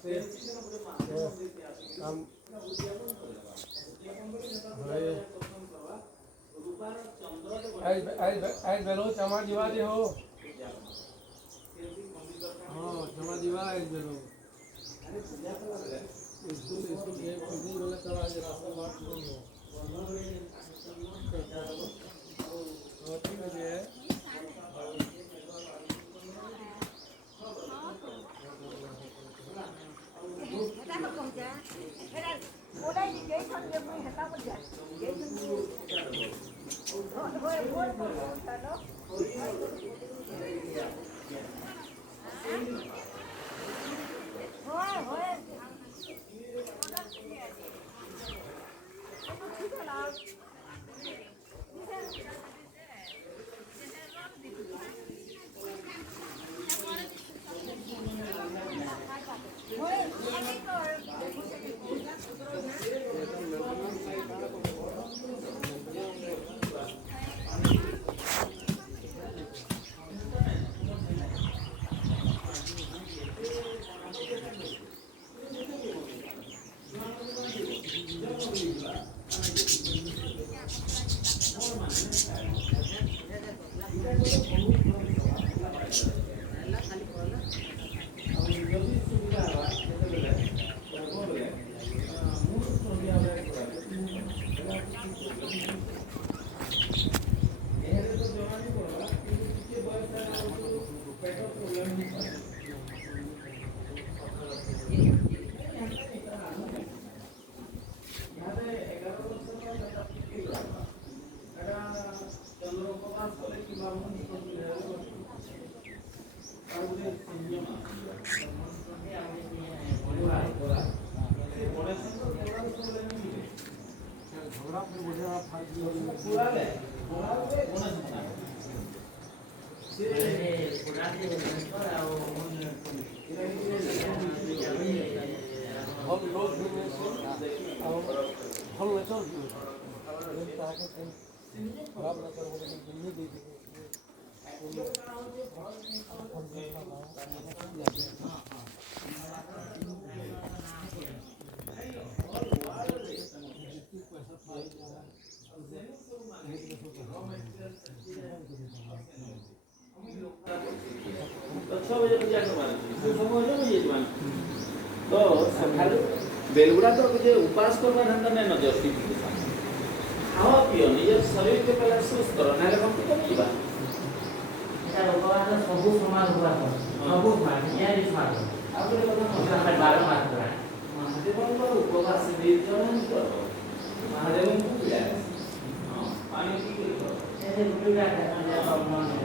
से काम आज बेलो जमा दीवा दे हो हाँ जमा दीवा आज बेलो इसको ये खुदी वाला चला आज रास्ता बात करो और ठीक है ở đây thì cái thân em người ta vẫn dạy cái thân thôi thôi nó बेलगुड़ा तो जे उपास करबा धंदा नै न जस्ती खाओ पियो निज शरीर के पहले सुस्त करो ना हम तो नहीं बा এটা উপবাস সবু সমান উপবাস সবু মান ইয়া রিফার आपरे কথা আমরা 12 মাস করা महादेव उपवास निर्जन करो महादेव को पूजा हां पानी पी के करो এই যে রুটিটা খাওয়া যায়